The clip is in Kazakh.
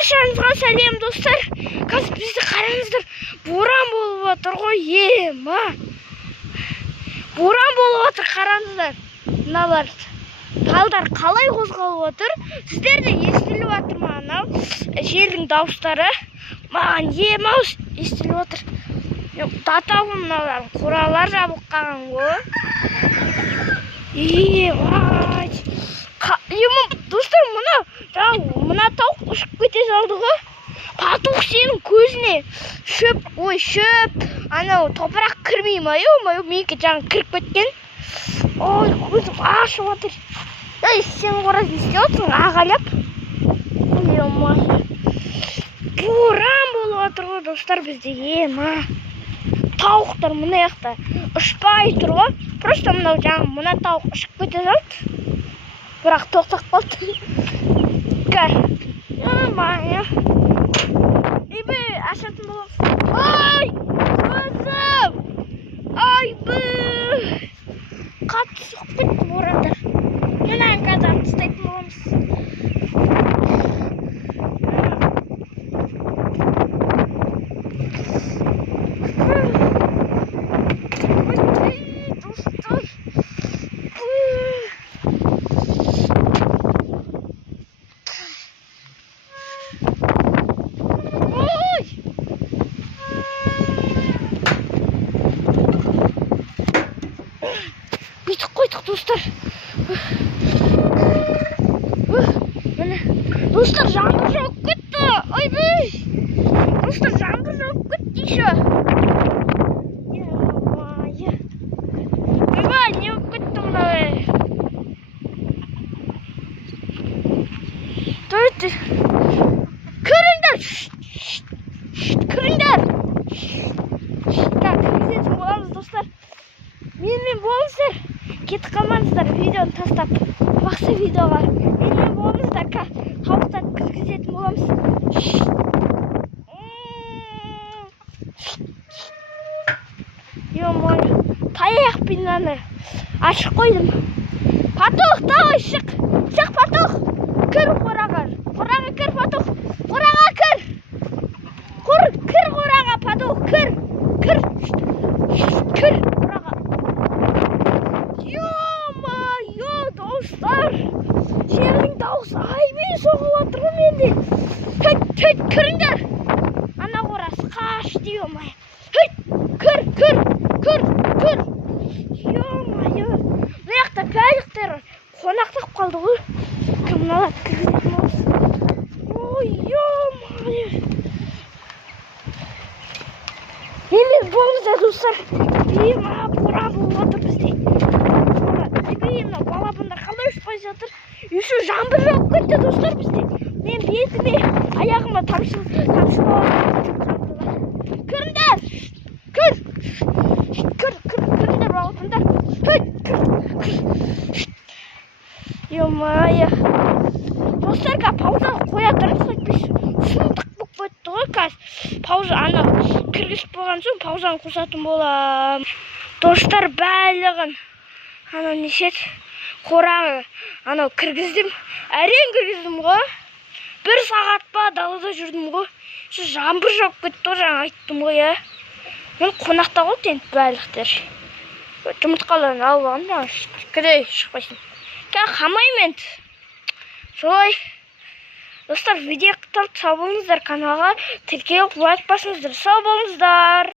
Баршаңызға сәлем достар. Қазір бізді қараңыздар. Боран болып отыр ғой. Боран болып отыр, қараңыздар. Мыналар талдар қалай қозғалып отыр? Сіздерде естіліп отыр ма анау желдің дауыстары? Маған ем-аус естіліп отыр. Татау мыналар қоралар жабылып қалған ғой. Достар, мына тауық ұшып кете салды ғой. Патуқ сенің көзіне шөп, анау топырақ кірмей ма? Менікі жаңа кіріп кеткен. Ой, көзім ашып отыр. Сен қораз не істеп отырсың, ағалап? Боран болып отыр ғой достар бізде. Тауықтар мына жақта ұшпай тұр ғой. Просто мына тауық ұшып кете салды. Бірақ тоқтап қалды. Ашатын боламыз. Ой, көзім! Қатты соғып кетті борандар. Мұнан қазір тастайтын боламыз. Бүйтіп қойдық достар. Достар, жаңбыр жауып кетті. Достар, жаңбыр жауып кетті еще. Не болып кетті мынау? Кіріңдер. Кіріңдер. Кіргізетін боламыз достар. Менімен болыңыздар. Кетіп қалмаңыздар, видеоны тастап. Бақсы видеоға. Менімен болыңыздар. Тауықтарды кіргізетін боламыз. Таяқпен ашық қойдым. Патуқ, давай шық. Шық, Патуқ. Кір қораға. Қораға кір, Патуқ. Қораға кір. Кір қораға, Патуқ. Кір. Кір қораға. Достар. Желдің дауысы аймен соғып отыр ғой менде. Кіріңдер. Ана қорасы қашты, ё-май. Кір. Мына жақта пәліктер қонақтап қалды ғой. Кімналап кіргізетін болсы. Ой, ё-май. Менімен болыңыздар достар. Боран болып отыр бізде. Балапандар қалай ұшпай жатыр. Еще жаңбыр жауып кетті достар бізде. Мен бетіме, аяғыма тамшы болып. Кіріңдер. Кіріңдер балапандар. Ё-май. Достарға пауза қоя тұрып қайтпайшы. Сұмдық болып кетті ғой қазір. Пауза кіргізіп болған соң паузаны қосатын болам. Достар, бәлігін қораға кіргіздім. Әрең кіргіздім ғой. 1 сағат па далада жүрдім ғой. Жаңбыр жауып кетті ғой, жаңа айттым ғой. Мен қонақта ғой тент бәліктер. Жұмыртқаларын алып алғанда кіре шықпайсың. Қамаймен. Солай. Достар, видео құттықтап сау болыңыздар, каналға тіркеліп лайк басыңыздар. Сау болыңыздар.